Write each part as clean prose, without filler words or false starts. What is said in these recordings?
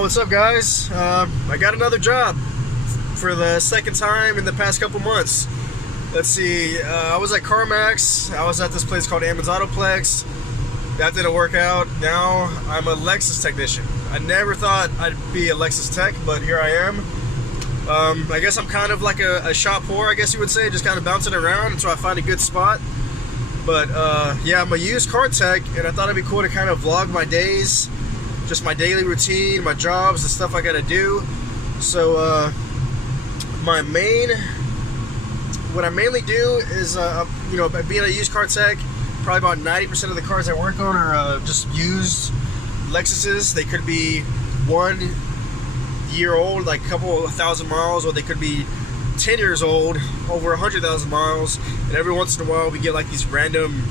What's up, guys? I got another job for the second time in the past couple months. Let's see, I was at CarMax. I was at this place called Autoplex. That didn't work out. Now I'm a Lexus technician. I never thought I'd be a Lexus tech, but here I am. I guess I'm kind of like a shop whore, I guess you would say, just kind of bouncing around until I find a good spot. But yeah, I'm a used car tech, and I thought it'd be cool to kind of vlog my days, just my daily routine, my jobs, the stuff I gotta do. So what I mainly do is, you know, being a used car tech, probably about 90% of the cars I work on are just used Lexuses. They could be 1 year old, like a couple thousand miles, or they could be 10 years old, over 100,000 miles. And every once in a while we get like these random,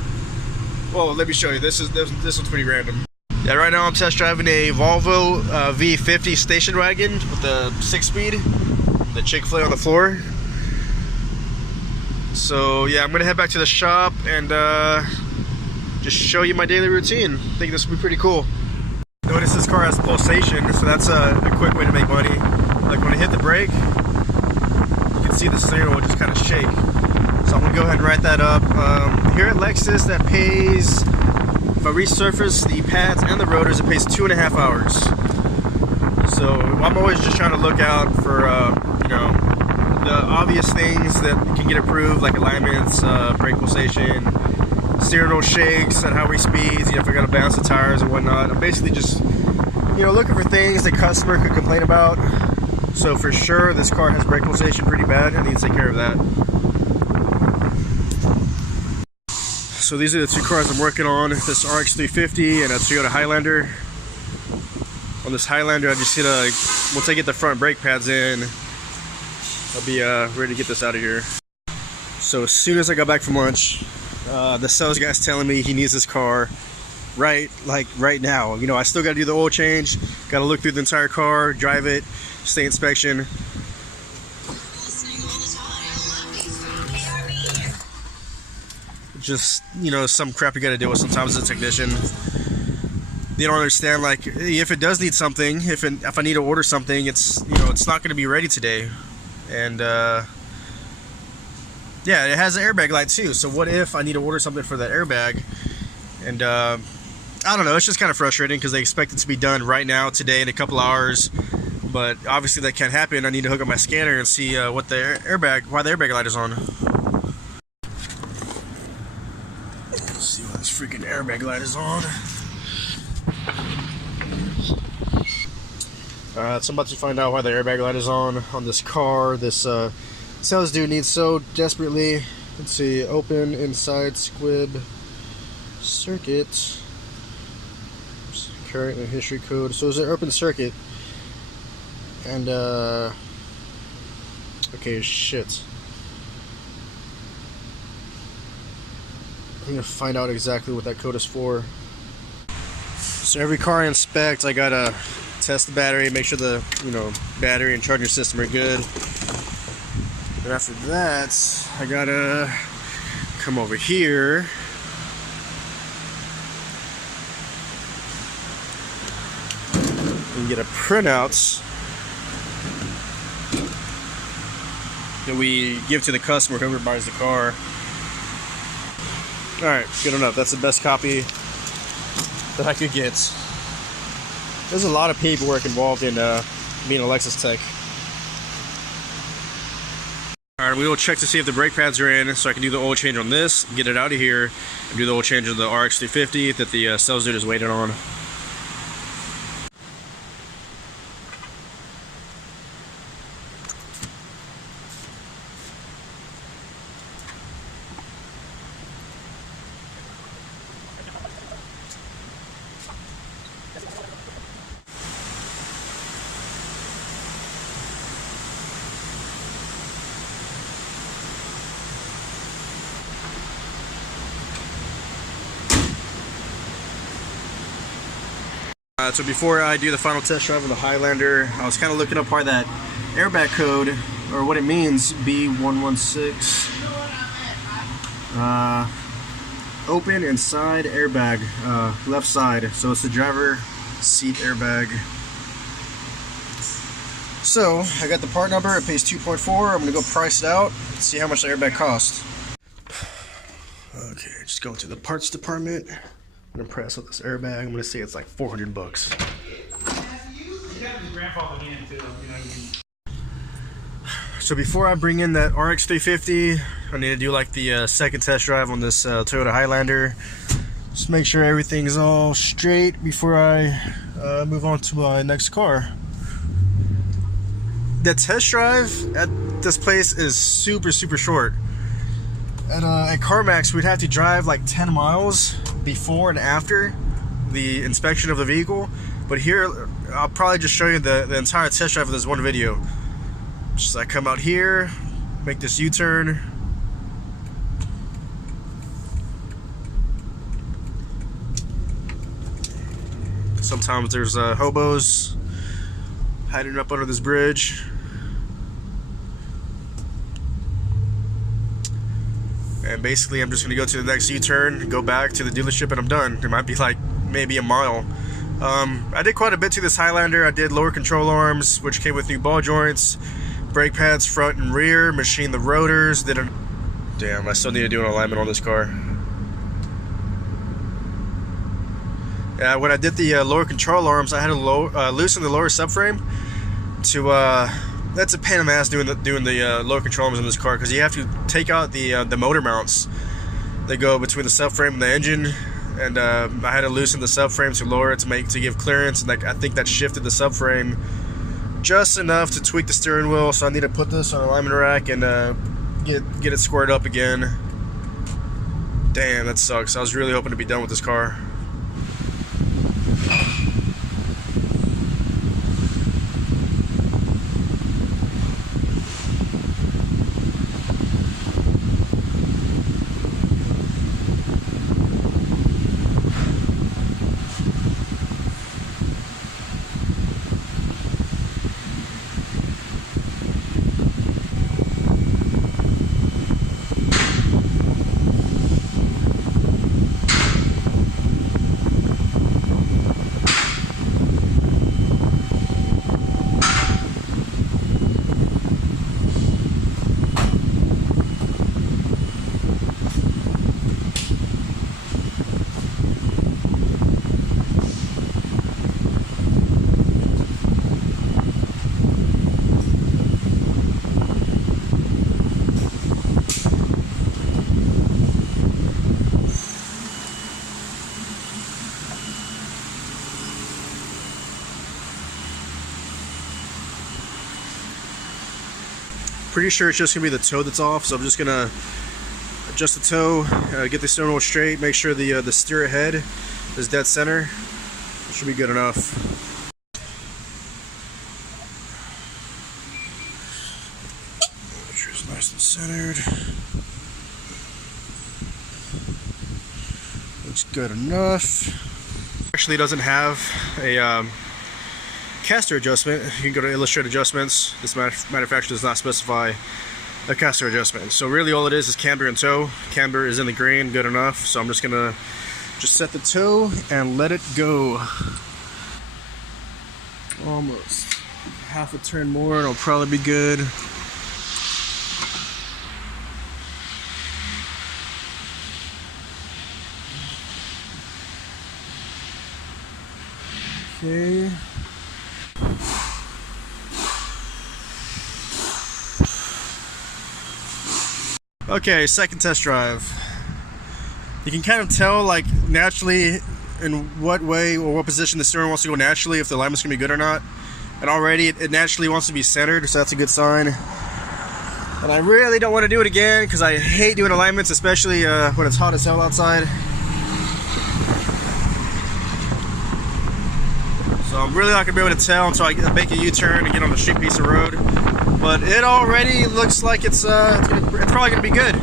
well, let me show you. This one's pretty random. Yeah, right now I'm test driving a Volvo V50 station wagon with the 6-speed, the Chick-fil-A on the floor. So yeah, I'm gonna head back to the shop and just show you my daily routine. I think this will be pretty cool. Notice this car has pulsation, so that's a quick way to make money. Like when I hit the brake, you can see the steering wheel just kind of shake. So I'm gonna go ahead and write that up. Here at Lexus, that pays, if I resurface the pads and the rotors, it pays 2.5 hours. So I'm always just trying to look out for, you know, the obvious things that can get approved, like alignments, brake pulsation, steering wheel shakes at highway speeds, you know, if I gotta bounce the tires and whatnot. I'm basically just, you know, looking for things the customer could complain about. So for sure, this car has brake pulsation pretty bad. I need to take care of that. So these are the two cars I'm working on, this RX350 and a Toyota Highlander. On this Highlander, I just hit once I get the front brake pads in, I'll be ready to get this out of here. So as soon as I got back from lunch, the sales guy's telling me he needs this car right now. You know, I still got to do the oil change, got to look through the entire car, drive it, stay inspection. Just, you know, some crap you got to deal with sometimes as a technician. They don't understand, like, if it does need something, if I need to order something, it's, you know, it's not going to be ready today. And yeah, it has an airbag light too. So what if I need to order something for that airbag? And I don't know, it's just kind of frustrating because they expect it to be done right now, today, in a couple hours. But obviously that can't happen. I need to hook up my scanner and see why the airbag light is on. Let's see why this freaking airbag light is on. Alright, so I'm about to find out why the airbag light is on this car. This sales dude needs so desperately. Let's see, open inside squib circuit, current and history code. So it's an open circuit, and okay, shit. I'm gonna find out exactly what that code is for. So every car I inspect, I gotta test the battery, make sure the, you know, battery and charging system are good. And after that, I gotta come over here and get a printout that we give to the customer, whoever buys the car. Alright, good enough. That's the best copy that I could get. There's a lot of paperwork involved in being a Lexus tech. Alright, we will check to see if the brake pads are in so I can do the oil change on this, get it out of here, and do the oil change on the RX350 that the sales dude is waiting on. So before I do the final test drive of the Highlander, I was kind of looking up why that airbag code, or what it means, B116. Open inside airbag, left side. So it's the driver seat airbag. So I got the part number. It pays 2.4. I'm gonna go price it out and see how much the airbag costs. Okay, just going to the parts department. I'm gonna price out this airbag. I'm gonna say it's like 400 bucks. So before I bring in that RX 350, I need to do like the second test drive on this Toyota Highlander. Just make sure everything's all straight before I move on to my next car. The test drive at this place is super short. At CarMax, we'd have to drive like 10 miles before and after the inspection of the vehicle. But here, I'll probably just show you the entire test drive of this one video. Just I come out here, make this U-turn. Sometimes there's hobos hiding up under this bridge. And basically I'm just going to go to the next U-turn, go back to the dealership, and I'm done. It might be like maybe a mile. I did quite a bit to this Highlander. I did lower control arms, which came with new ball joints, brake pads front and rear, machined the rotors, damn, I still need to do an alignment on this car. Yeah, when I did the lower control arms, I had to loosen the lower subframe to that's a pain in the ass doing the lower control arms in this car, because you have to take out the motor mounts. They go between the subframe and the engine, and I had to loosen the subframe to lower it to give clearance, and I think that shifted the subframe just enough to tweak the steering wheel. So I need to put this on an alignment rack and get it squared up again. Damn, that sucks. I was really hoping to be done with this car. Pretty sure it's just gonna be the toe that's off, so I'm just gonna adjust the toe, get the steering wheel straight, make sure the steer head is dead center. It should be good enough. Make sure it's nice and centered. Looks good enough. Actually, doesn't have a caster adjustment. You can go to Illustrate Adjustments. This manufacturer does not specify a caster adjustment. So really all it is camber and toe. Camber is in the green, good enough. So I'm just gonna set the toe and let it go. Almost half a turn more and it'll probably be good. Okay. Okay, second test drive. You can kind of tell, like, naturally in what way or what position the steering wants to go naturally, if the alignment's gonna be good or not. And already it naturally wants to be centered, so that's a good sign. And I really don't want to do it again because I hate doing alignments, especially when it's hot as hell outside. So I'm really not gonna be able to tell until I make a U-turn and get on the street piece of road. But it already looks like it's probably gonna be good.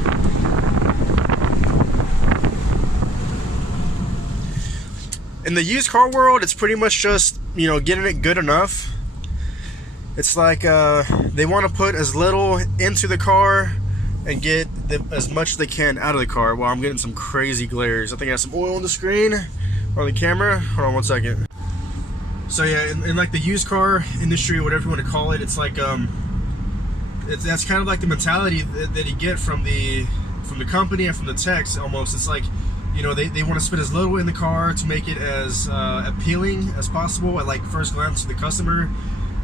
In the used car world, it's pretty much just, you know, getting it good enough. It's like they want to put as little into the car and get as much as they can out of the car. Well, I'm getting some crazy glares. I think I have some oil on the screen or on the camera. Hold on one second. So yeah, in like the used car industry, or whatever you want to call it, it's like that's kind of like the mentality that you get from the company and from the techs almost. It's like, you know, they want to spend as little in the car to make it as appealing as possible at like first glance to the customer.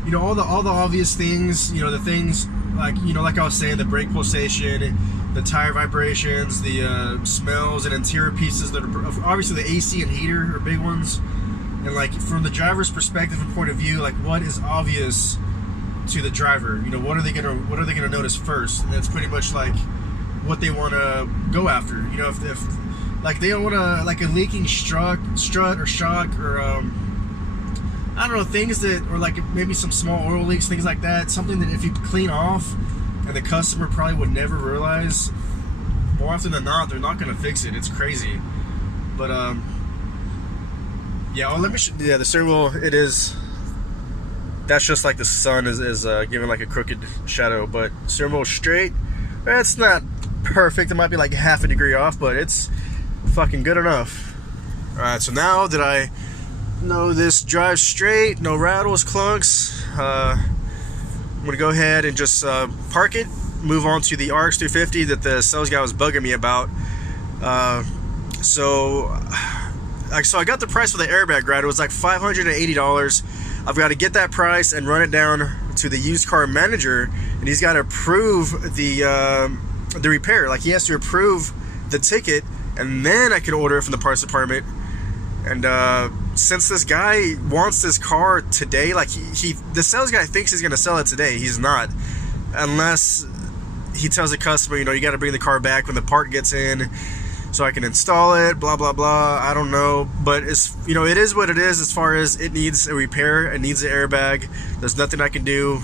You know, all the obvious things, you know, the things like, you know, like I was saying, the brake pulsation, the tire vibrations, the smells and interior pieces that are obviously the AC and heater are big ones. And like from the driver's perspective and point of view, like what is obvious to the driver? You know, what are they gonna notice first? And that's pretty much like what they want to go after. You know, if like they don't want to, like a leaking strut or shock, or I don't know, things that, or like maybe some small oil leaks, things like that. Something that if you clean off and the customer probably would never realize, more often than not, they're not gonna fix it. It's crazy. But yeah, well, yeah, the steering wheel, it is, that's just like the sun is giving like a crooked shadow, but steering wheel straight, it's not perfect. It might be like half a degree off, but it's fucking good enough. Alright, so now that I know this drives straight, no rattles, clunks, I'm gonna go ahead and just park it, move on to the RX 350 that the sales guy was bugging me about. So I got the price for the airbag, right? It was like $580. I've got to get that price and run it down to the used car manager, and he's got to approve the repair. Like, he has to approve the ticket, and then I can order it from the parts department. And since this guy wants this car today, like the sales guy thinks he's gonna sell it today. He's not, unless he tells the customer, you know, you got to bring the car back when the part gets in, so I can install it, blah blah blah. I don't know, but it's, you know, it is what it is. As far as it needs a repair, it needs an airbag. There's nothing I can do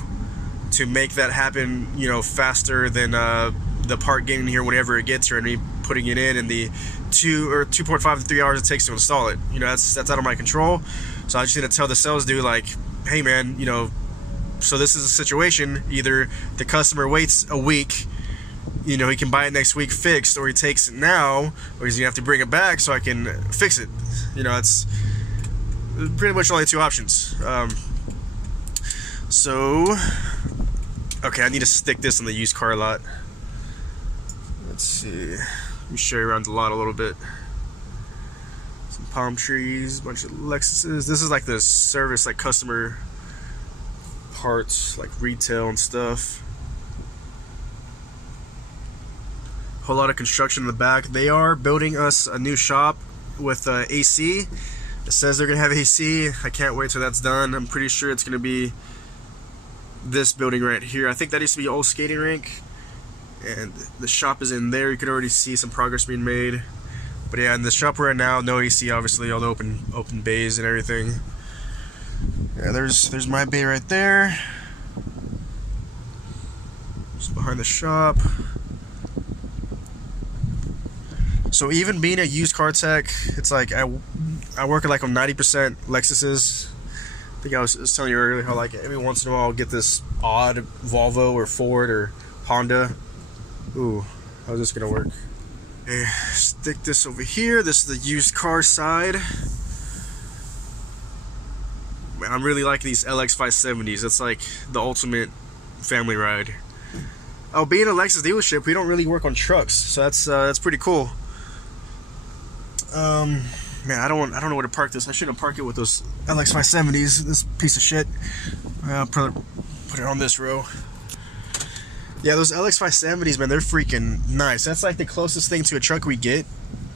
to make that happen, you know, faster than the part getting here whenever it gets here and me putting it in the 2.5 to 3 hours it takes to install it. You know, that's out of my control. So I just need to tell the sales dude, like, hey man, you know, so this is a situation. Either the customer waits a week, you know, he can buy it next week fixed, or he takes it now, or he's gonna have to bring it back so I can fix it. You know, it's pretty much only two options. So okay, I need to stick this in the used car lot. Let's see, let me show you around the lot a little bit. Some palm trees, a bunch of Lexuses. This is like the service, like customer parts, like retail and stuff. Whole lot of construction in the back. They are building us a new shop with AC. It says they're gonna have AC. I can't wait till that's done. I'm pretty sure it's gonna be this building right here. I think that used to be an old skating rink, and the shop is in there. You can already see some progress being made. But yeah, in the shop we're in now, no AC, obviously, all the open bays and everything. Yeah, there's my bay right there. Just behind the shop. So even being a used car tech, it's like I work at like on 90% Lexuses. I think I was telling you earlier how like every once in a while I'll get this odd Volvo or Ford or Honda. Ooh, how's this gonna work? Okay, stick this over here. This is the used car side. Man, I'm really liking these LX 570s. It's like the ultimate family ride. Oh, being a Lexus dealership, we don't really work on trucks, so that's pretty cool. Man, I don't know where to park this. I shouldn't park it with those LX 570s. This piece of shit. I'll probably put it on this row. Yeah, those LX 570s, man, they're freaking nice. That's like the closest thing to a truck we get,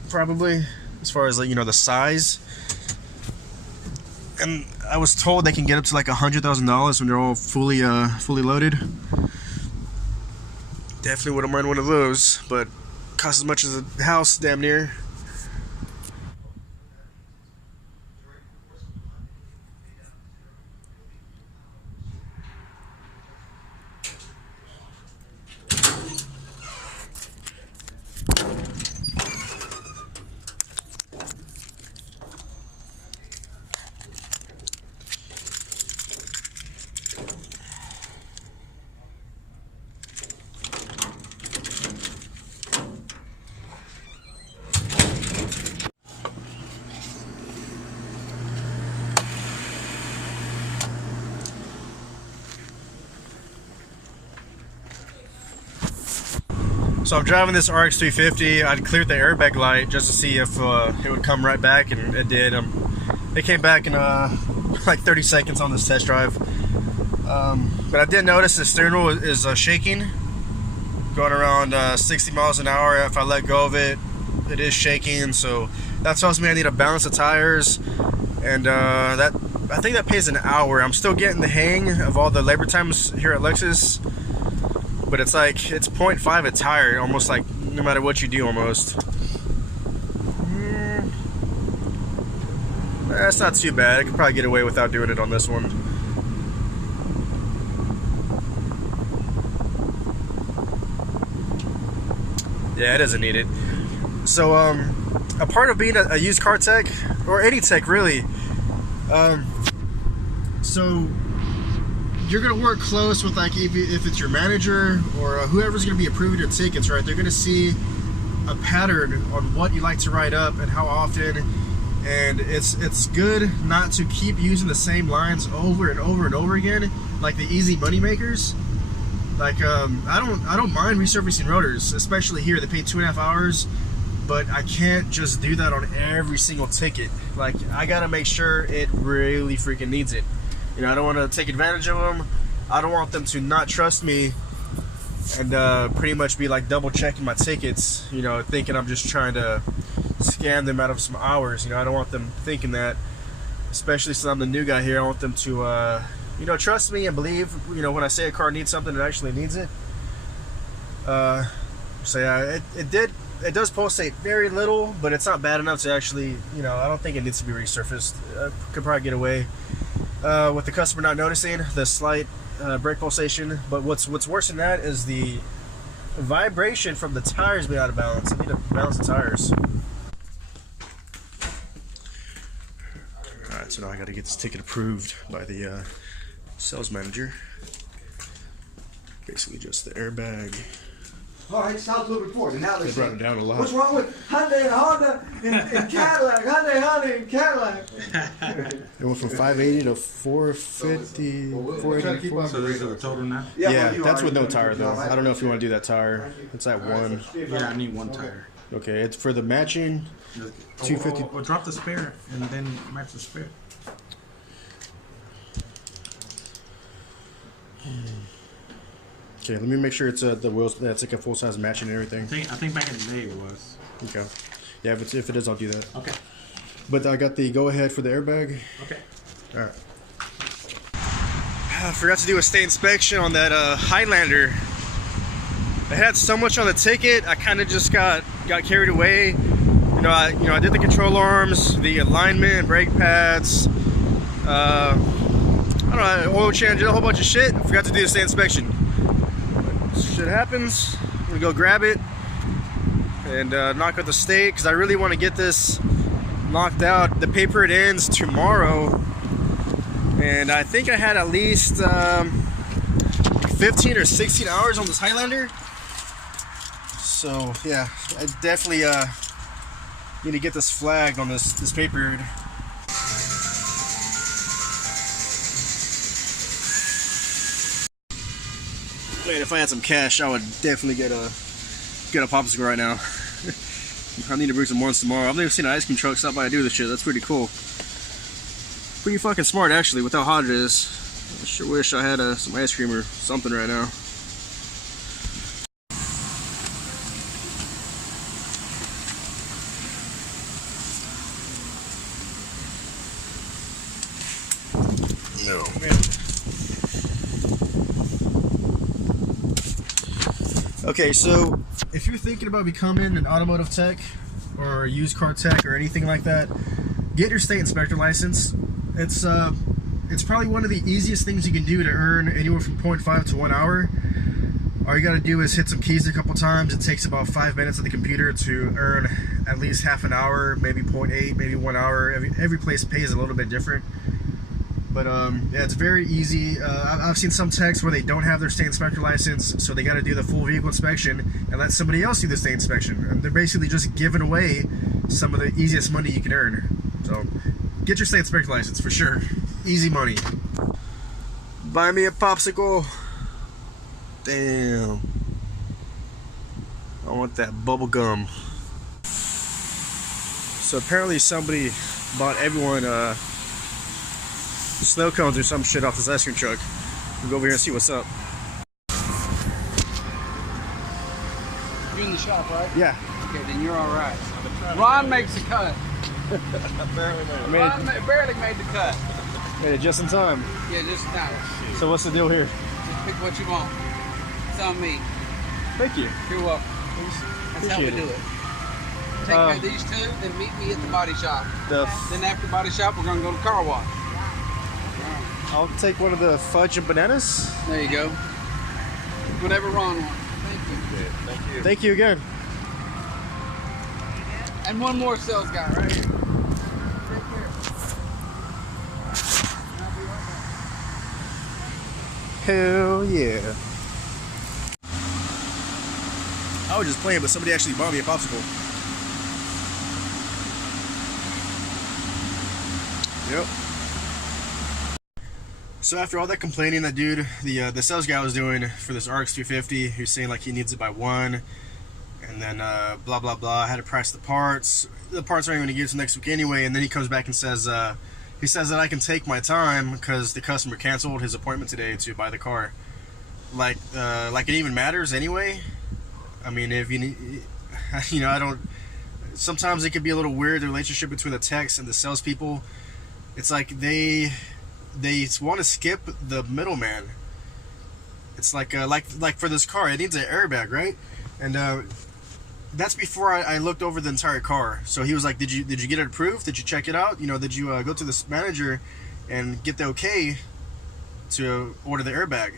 probably, as far as, like, you know, the size. And I was told they can get up to like $100,000 when they're all fully loaded. Definitely wouldn't mind one of those, but costs as much as a house, damn near. So I'm driving this RX 350. I cleared the airbag light just to see if it would come right back, and it did. It came back in like 30 seconds on this test drive. But I did notice the steering wheel is shaking, going around 60 miles an hour. If I let go of it, it is shaking. So that tells me I need to balance the tires, and I think that pays an hour. I'm still getting the hang of all the labor times here at Lexus, but it's like it's 0.5 a tire, almost like no matter what you do, almost. That's not too bad. I could probably get away without doing it on this one. Yeah, it doesn't need it. So, a part of being a used car tech, or any tech really, so you're gonna work close with, like, if it's your manager or whoever's gonna be approving your tickets, right? They're gonna see a pattern on what you like to write up and how often, and it's good not to keep using the same lines over and over and over again, like the easy money makers. Like, I don't mind resurfacing rotors, especially here. They pay 2.5 hours, but I can't just do that on every single ticket. Like, I gotta make sure it really freaking needs it. You know, I don't want to take advantage of them. I don't want them to not trust me and pretty much be like double checking my tickets, you know, thinking I'm just trying to scam them out of some hours. You know, I don't want them thinking that, especially since I'm the new guy here. I want them to you know, trust me and believe, you know, when I say a car needs something, it actually needs it. So yeah, it does pulsate very little, but it's not bad enough to actually, you know, I don't think it needs to be resurfaced. Could probably get away with the customer not noticing the slight brake pulsation. But what's worse than that is the vibration from the tires being out of balance. I need to balance the tires. Alright, so now I got to get this ticket approved by the sales manager. Basically just the airbag. All right, sounds a little report. And now they brought it down a lot. What's wrong with Hyundai and Honda and Cadillac? Hyundai and Cadillac. It went from 580 to 450, 484. So this is the total now? Yeah, that's with no tire though. I don't know if you want to do that tire. It's at one. Yeah, I need one tire. Okay, it's for the matching 250. Or drop the spare and then match the spare. Okay, let me make sure it's the wheels. That's like a full size matching and everything. I think back in the day it was. Okay. Yeah, if it is, I'll do that. Okay. But I got the go ahead for the airbag. Okay. All right. I forgot to do a state inspection on that Highlander. I had so much on the ticket, I kind of just got carried away. You know, I did the control arms, the alignment, brake pads. I don't know, oil change, a whole bunch of shit. I forgot to do the state inspection. Shit happens. I'm gonna go grab it and knock out the state because I really want to get this knocked out. The paper it ends tomorrow, and I think I had at least 15 or 16 hours on this Highlander. So yeah, I definitely need to get this flagged on this paper. Man, if I had some cash, I would definitely get a popsicle right now. I need to bring some ones tomorrow. I've never seen an ice cream truck stop by and do this shit. That's pretty cool. Pretty fucking smart, actually, with how hot it is. I sure wish I had some ice cream or something right now. No, man. Okay, so if you're thinking about becoming an automotive tech or a used car tech or anything like that, get your state inspector license. It's probably one of the easiest things you can do to earn anywhere from 0.5 to 1 hour. All you got to do is hit some keys a couple times. It takes about 5 minutes on the computer to earn at least half an hour, maybe 0.8, maybe 1 hour. Every place pays a little bit different. But yeah, it's very easy. I've seen some techs where they don't have their state inspector license, so they got to do the full vehicle inspection and let somebody else do the state inspection. And they're basically just giving away some of the easiest money you can earn. So get your state inspector license for sure. Easy money. Buy me a popsicle. Damn. I want that bubble gum. So apparently somebody bought everyone snow cones or some shit off this ice cream truck. We'll go over here and see what's up. You're in the shop, right? Yeah. Okay, then you're all right. Ron makes the cut. Ron barely made the cut. Made it just in time. Yeah, just now. So what's the deal here? Just pick what you want. It's on me. Thank you. You're welcome. That's how we do it. Take care of these two, then meet me at the body shop. Then after body shop, we're gonna go to car wash. I'll take one of the fudge and bananas. There you go. Whatever Ron wants. Thank you. Thank you. Thank you again. And one more sales guy right here. Take care. Hell yeah. I was just playing, but somebody actually bought me a popsicle. Yep. So after all that complaining that dude, the sales guy was doing for this RX 250, he was saying like he needs it by 1, and then blah blah blah. I had to price the parts. The parts aren't even gonna get to next week anyway. And then he comes back and says he says that I can take my time because the customer canceled his appointment today to buy the car. Like it even matters anyway. I mean, if you need, you know, I don't. Sometimes it can be a little weird, the relationship between the techs and the salespeople. It's like they want to skip the middleman. It's like for this car, it needs an airbag, right? And that's before I looked over the entire car. So he was like, "Did you get it approved? Did you check it out? You know, did you go to this manager and get the okay to order the airbag?"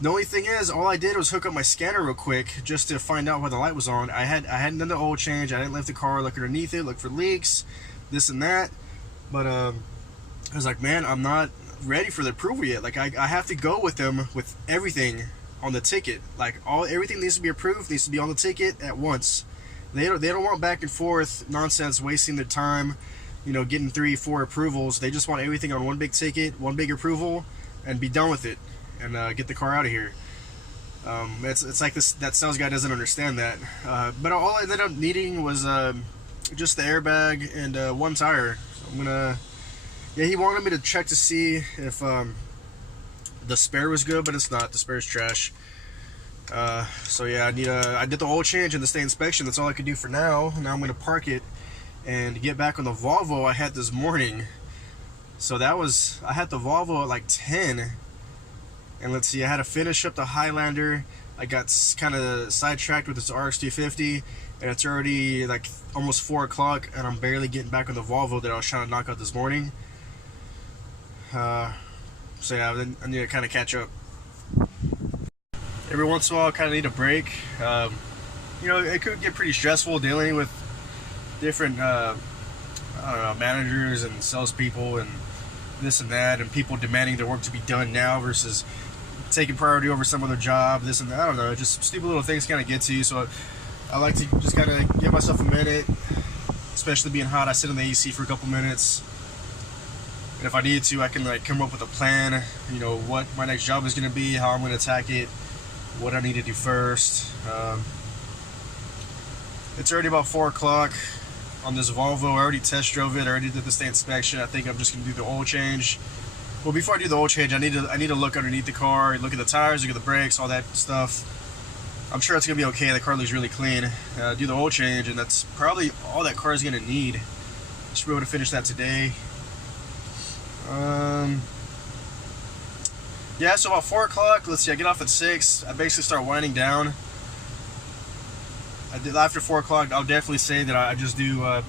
The only thing is, all I did was hook up my scanner real quick just to find out why the light was on. I hadn't done the oil change. I didn't lift the car, look underneath it, look for leaks, this and that. But I was like, man, I'm not ready for the approval yet. Like I have to go with them with everything on the ticket. Like everything needs to be approved, needs to be on the ticket at once. They don't want back and forth nonsense, wasting their time, you know, getting 3-4 approvals. They just want everything on one big ticket, one big approval, and be done with it, and get the car out of here. It's like that sales guy doesn't understand that. But all I ended up needing was just the airbag and one tire. So I'm gonna. Yeah, he wanted me to check to see if the spare was good, but it's not. The spare's trash. So yeah, I did the oil change and the stay inspection. That's all I could do for now. Now I'm gonna park it and get back on the Volvo I had this morning. So I had the Volvo at like 10. And let's see, I had to finish up the Highlander. I got kind of sidetracked with this RX 250, and it's already like almost 4 o'clock, and I'm barely getting back on the Volvo that I was trying to knock out this morning. So yeah, I need to kind of catch up. Every once in a while, I kind of need a break. You know, it could get pretty stressful dealing with different, I don't know, managers and salespeople and this and that, and people demanding their work to be done now versus taking priority over some other job, this and that. I don't know, just stupid little things kind of get to you. So I like to just kind of give myself a minute, especially being hot. I sit in the AC for a couple minutes, and if I need to, I can like come up with a plan, you know, what my next job is going to be, how I'm going to attack it, what I need to do first. It's already about 4 o'clock on this Volvo. I already test drove it, I already did the stay inspection. I think I'm just going to do the oil change. Well, before I do the oil change, I need to look underneath the car, look at the tires, look at the brakes, all that stuff. I'm sure it's gonna be okay. The car looks really clean. Do the oil change, and that's probably all that car is gonna need. I should be able to finish that today. Yeah, so about 4 o'clock. Let's see. I get off at 6. I basically start winding down. After 4 o'clock, I'll definitely say that I just do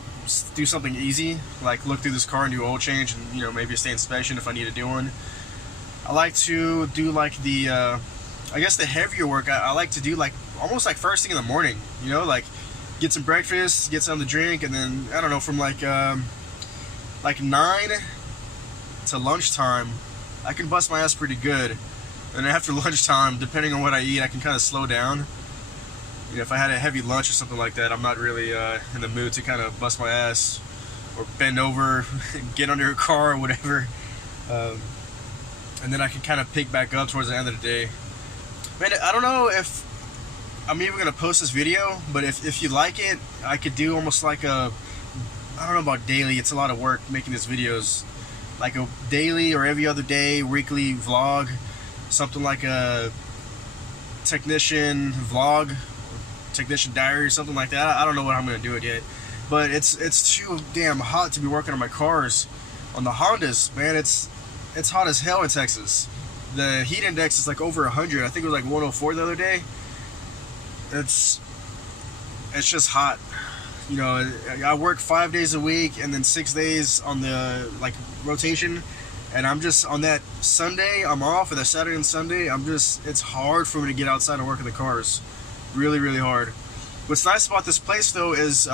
something easy, like look through this car and do oil change, and you know, maybe a stay inspection if I need to do one. I like to do like the I guess the heavier work. I like to do like almost like first thing in the morning, you know, like get some breakfast, get something to drink, and then I don't know, from like 9 to lunchtime I can bust my ass pretty good. And after lunchtime, depending on what I eat, I can kind of slow down. You know, if I had a heavy lunch or something like that, I'm not really in the mood to kind of bust my ass or bend over, get under a car or whatever. And then I can kind of pick back up towards the end of the day. Man, I don't know if I'm even gonna post this video, but if you like it, I could do almost like a, I don't know about daily, it's a lot of work making these videos, like a daily or every other day, weekly vlog, something like a technician vlog, technician diary, something like that. I don't know what I'm gonna do it yet, but it's too damn hot to be working on my cars. On the Hondas, man, it's hot as hell in Texas. The heat index is like over 100. I think it was like 104 the other day. It's just hot. You know, I work 5 days a week and then 6 days on the like rotation, and I'm just on that Sunday I'm off, and the Saturday and Sunday it's hard for me to get outside and work in the cars. Really, really hard. What's nice about this place though is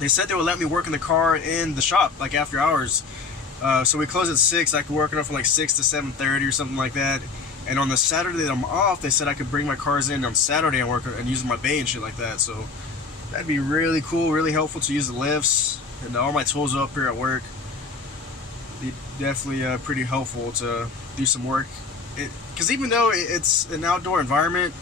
they said they would let me work in the car in the shop like after hours. So we close at 6. I could work it up from like 6 to 7:30 or something like that. And on the Saturday that I'm off, they said I could bring my cars in on Saturday and work and use my bay and shit like that. So that'd be really cool, really helpful to use the lifts and all my tools up here at work. Be definitely pretty helpful to do some work. Because even though it's an outdoor environment,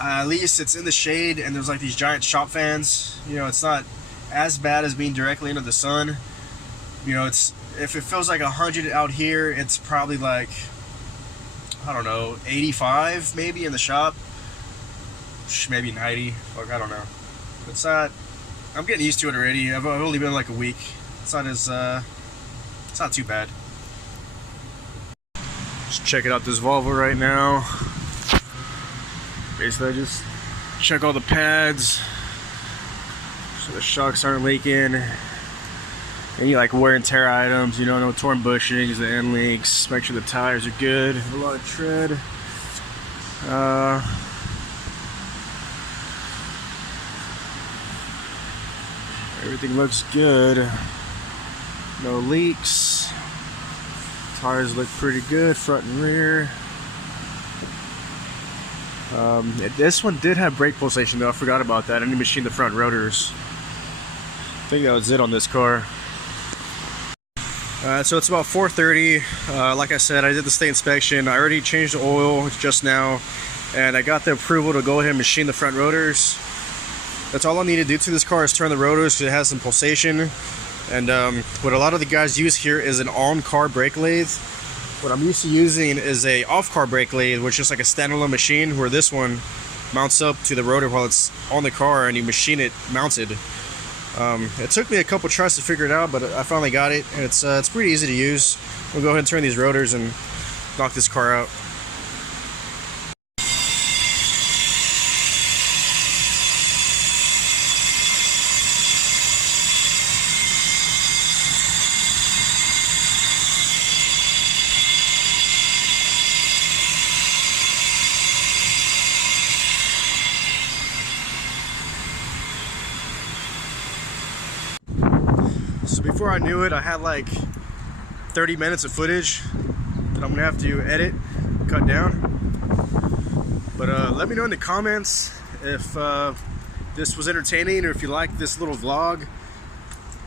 at least it's in the shade and there's like these giant shop fans. You know, it's not as bad as being directly into the sun. You know, if it feels like 100 out here, it's probably like, I don't know, 85 maybe in the shop, maybe 90. Like, I don't know. It's not. I'm getting used to it already. I've only been like a week. It's not as. It's not too bad. Just checking out this Volvo right now. Basically, I just check all the pads so the shocks aren't leaking. Any like wear and tear items, you know, no torn bushings, the end links. Make sure the tires are good. A lot of tread. Everything looks good. No leaks. Tires look pretty good, front and rear. This one did have brake pulsation though. I forgot about that. I didn't machine the front rotors. I think that was it on this car. So it's about 4:30. Like I said, I did the state inspection. I already changed the oil just now, and I got the approval to go ahead and machine the front rotors. That's all I need to do to this car is turn the rotors because it has some pulsation. And what a lot of the guys use here is an on-car brake lathe. What I'm used to using is a off-car brake lathe, which is like a standalone machine, where this one mounts up to the rotor while it's on the car and you machine it mounted. It took me a couple tries to figure it out, but I finally got it, and it's pretty easy to use. We'll go ahead and turn these rotors and knock this car out. So before I knew it, I had like 30 minutes of footage that I'm gonna have to edit, cut down. But let me know in the comments if this was entertaining or if you like this little vlog.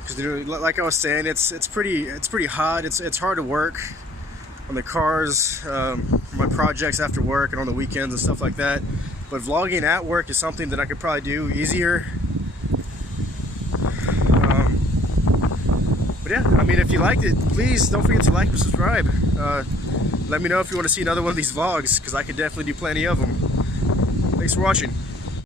Because like I was saying, it's pretty hot. It's hard to work on the cars, my projects after work and on the weekends and stuff like that. But vlogging at work is something that I could probably do easier. But yeah, I mean, if you liked it, please don't forget to like and subscribe. Let me know if you want to see another one of these vlogs, because I could definitely do plenty of them. Thanks for watching.